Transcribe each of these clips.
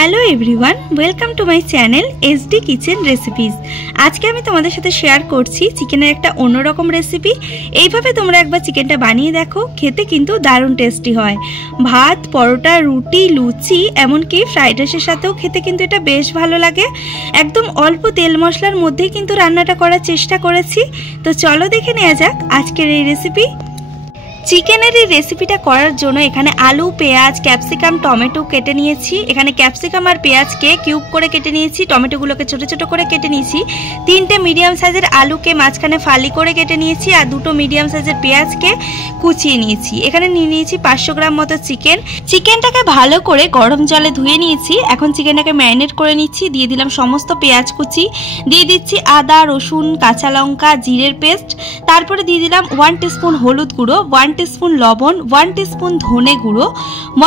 Hello everyone, welcome to my channel SD kitchen recipes. আজকে আমি তোমাদের সাথে শেয়ার করছি চিকেনের একটা অন্যরকম রেসিপি। এইভাবে তোমরা একবার চিকেনটা বানিয়ে দেখো, খেতে কিন্তু দারুণ টেস্টি হয়। ভাত, পরোটা, রুটি, লুচি, এমনকি ফ্রাইড রাইসের সাথেও খেতে কিন্তু এটা বেশ ভালো লাগে। একদম অল্প তেল মশলার মধ্যেই কিন্তু রান্নাটা করার চেষ্টা করেছি। তো চলো দেখে নেওয়া যাক আজকের এই রেসিপি। চিকেনের এই রেসিপিটা করার জন্য এখানে আলু, পেঁয়াজ, ক্যাপসিকাম, টমেটো কেটে নিয়েছি। এখানে ক্যাপসিকাম আর পেঁয়াজকে কিউব করে কেটে নিয়েছি, টমেটোগুলোকে ছোট ছোট করে কেটে নিয়েছি। 3টে মিডিয়াম সাইজের আলুকে মাঝখানে ফালি করে কেটে নিয়েছি আর 2টো মিডিয়াম সাইজের পেঁয়াজকে কুচিয়ে নিয়েছি। এখানে নিয়ে নিয়েছি 500 গ্রাম মতো চিকেন। চিকেনটাকে ভালো করে গরম জলে ধুয়ে নিয়েছি। এখন চিকেনটাকে ম্যারিনেট করে নিচ্ছি। দিয়ে দিলাম সমস্ত পেঁয়াজ কুচি, দিয়ে দিচ্ছি আদা, রসুন, কাঁচা লঙ্কা, জিরের পেস্ট। তারপরে দিয়ে দিলাম 1 টিস্পুন হলুদ গুঁড়ো, 1 টিস্পুন লবণ, 1 টিস্পুন ধনে গুঁড়ো,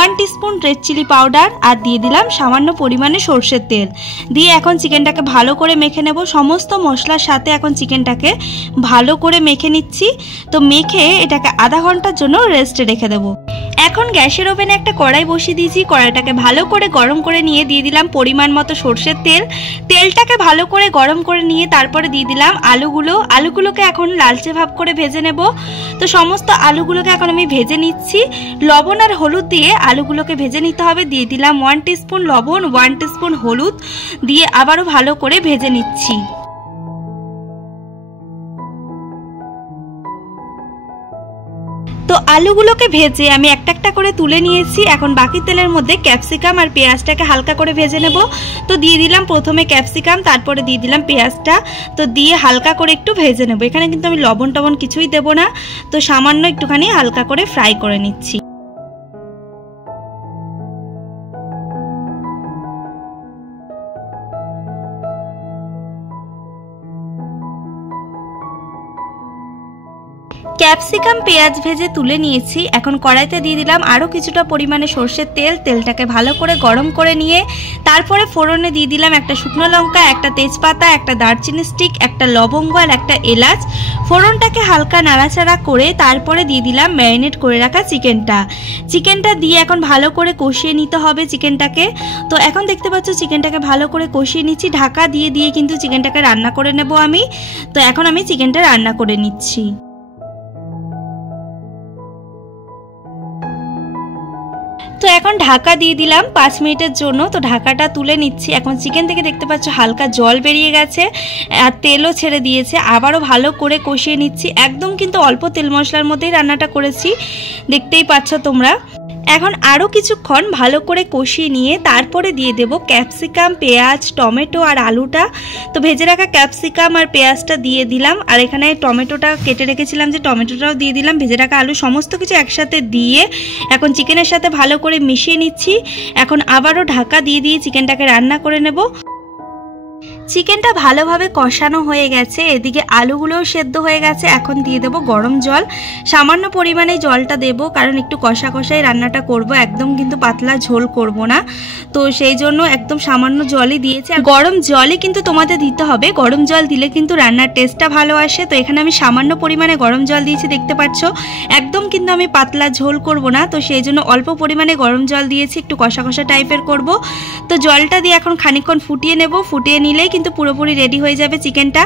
1 টিস্পুন রেড চিলি পাউডার আর দিয়ে দিলাম সামান্য পরিমাণে সরষের তেল। দিয়ে এখন চিকেনটাকে ভালো করে মেখে নেব। সমস্ত মশলার সাথে এখন চিকেনটাকে ভালো করে মেখে নিচ্ছি। তো মেখে এটাকে আধা ঘন্টার জন্য রেস্টে রেখে দেবো। এখন গ্যাসের ওভেনে একটা কড়াই বসিয়ে দিয়েছি। কড়াইটাকে ভালো করে গরম করে নিয়ে দিয়ে দিলাম পরিমাণ মতো সরষের তেল। তেলটাকে ভালো করে গরম করে নিয়ে তারপরে দিয়ে দিলাম আলুগুলোকে এখন লালচে ভাব করে ভেজে নেব। তো সমস্ত আলুগুলোকে এখন আমি ভেজে নিচ্ছি। লবণ আর হলুদ দিয়ে আলুগুলোকে ভেজে নিতে হবে। দিয়ে দিলাম 1 টিস্পুন লবণ, 1 টিস্পুন হলুদ দিয়ে আবারও ভালো করে ভেজে নিচ্ছি। তো আলুগুলোকে ভেজে আমি একটা একটা করে তুলে নিয়েছি। এখন বাকি তেলের মধ্যে ক্যাপসিকাম আর পেঁয়াজটাকে হালকা করে ভেজে নেব। তো দিয়ে দিলাম প্রথমে ক্যাপসিকাম, তারপরে দিয়ে দিলাম পেঁয়াজটা। তো দিয়ে হালকা করে একটু ভেজে নেব। এখানে কিন্তু আমি লবণ টবণ কিছুই দেব না। তো সামান্য একটুখানি হালকা করে ফ্রাই করে নিচ্ছি। ক্যাপসিকাম পেঁয়াজ ভেজে তুলে নিয়েছি। এখন কড়াইতে দিয়ে দিলাম আরও কিছুটা পরিমাণে সরষের তেল। তেলটাকে ভালো করে গরম করে নিয়ে তারপরে ফোড়নে দিয়ে দিলাম একটা শুকনো লঙ্কা, একটা তেজপাতা, একটা দারচিনি স্টিক, একটা লবঙ্গ আর একটা এলাচ। ফোড়নটাকে হালকা নাড়াচাড়া করে তারপরে দিয়ে দিলাম ম্যারিনেট করে রাখা চিকেনটা দিয়ে এখন ভালো করে কষিয়ে নিতে হবে চিকেনটাকে। তো এখন দেখতে পাচ্ছ চিকেনটাকে ভালো করে কষিয়ে নিচ্ছি। ঢাকা দিয়ে দিয়ে কিন্তু চিকেনটাকে রান্না করে নেব আমি। তো এখন আমি চিকেনটা রান্না করে নিচ্ছি। তো এখন ঢাকা দিয়ে দিলাম 5 মিনিটের জন্য। তো ঢাকাটা তুলে নিচ্ছি। এখন চিকেন থেকে দেখতে পাচ্ছ হালকা জল বেরিয়ে গেছে আর তেলও ছেড়ে দিয়েছে। আবারও ভালো করে কষিয়ে নিচ্ছি। একদম কিন্তু অল্প তেল মশলার মধ্যেই রান্নাটা করেছি, দেখতেই পাচ্ছ তোমরা। এখন আরও কিছুক্ষণ ভালো করে কষিয়ে নিয়ে তারপরে দিয়ে দেব ক্যাপসিকাম, পেঁয়াজ, টমেটো আর আলুটা। তো ভেজে রাখা ক্যাপসিকাম আর পেঁয়াজটা দিয়ে দিলাম আর এখানে টমেটোটা কেটে রেখেছিলাম যে টমেটোটাও দিয়ে দিলাম। ভেজে রাখা আলু সমস্ত কিছু একসাথে দিয়ে এখন চিকেনের সাথে ভালো করে মিশিয়ে নিচ্ছি। এখন আবারও ঢাকা দিয়ে দিয়ে চিকেনটাকে রান্না করে নেব। চিকেনটা ভালোভাবে কষানো হয়ে গেছে, এদিকে আলুগুলোও সেদ্ধ হয়ে গেছে। এখন দিয়ে দেব গরম জল। সামান্য পরিমাণে জলটা দেব, কারণ একটু কষা কষাই রান্নাটা করব, একদম কিন্তু পাতলা ঝোল করব না। তো সেই জন্য একদম সামান্য জলই দিয়েছি। আর গরম জলই কিন্তু তোমাদের দিতে হবে, গরম জল দিলে কিন্তু রান্নার টেস্টটা ভালো আসে। তো এখানে আমি সামান্য পরিমাণে গরম জল দিয়েছি, দেখতে পাচ্ছ। একদম কিন্তু আমি পাতলা ঝোল করব না, তো সেই জন্য অল্প পরিমাণে গরম জল দিয়েছি, একটু কষা কষা টাইপের করব। তো জলটা দিয়ে এখন খানিকক্ষণ ফুটিয়ে নেব। ফুটিয়ে নিলেই কিন্তু পুরোপুরি রেডি হয়ে যাবে চিকেনটা।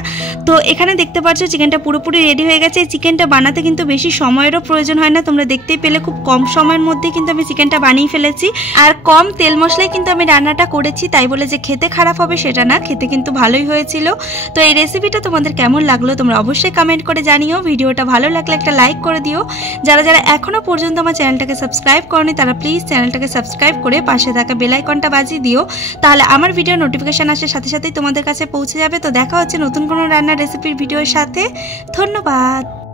তো এখানে দেখতে পাচ্ছ চিকেনটা পুরোপুরি রেডি হয়ে গেছে। এই চিকেনটা বানাতে কিন্তু বেশি সময়েরও প্রয়োজন হয় না, তোমরা দেখতেই পেলে খুব কম সময়ের মধ্যে কিন্তু আমি চিকেনটা বানিয়ে ফেলেছি। আর কম তেল মশলায় কিন্তু আমি রান্নাটা করেছি, তাই বলে যে খেতে খারাপ হবে সেটা না, খেতে কিন্তু ভালোই হয়েছিল। তো এই রেসিপিটা তোমাদের কেমন লাগলো তোমরা অবশ্যই কমেন্ট করে জানিও। ভিডিওটা ভালো লাগলে একটা লাইক করে দিও। যারা যারা এখনো পর্যন্ত আমার চ্যানেলটাকে সাবস্ক্রাইব করনি তারা প্লিজ চ্যানেলটাকে সাবস্ক্রাইব করে পাশে থাকা বেল আইকনটা বাজিয়ে দিও, তাহলে আমার ভিডিও নোটিফিকেশন আসার সাথে সাথেই তোমাদের কাছে পৌঁছে যাবে। তো দেখা হচ্ছে নতুন কোনো রান্নার রেসিপির ভিডিওর সাথে। ধন্যবাদ।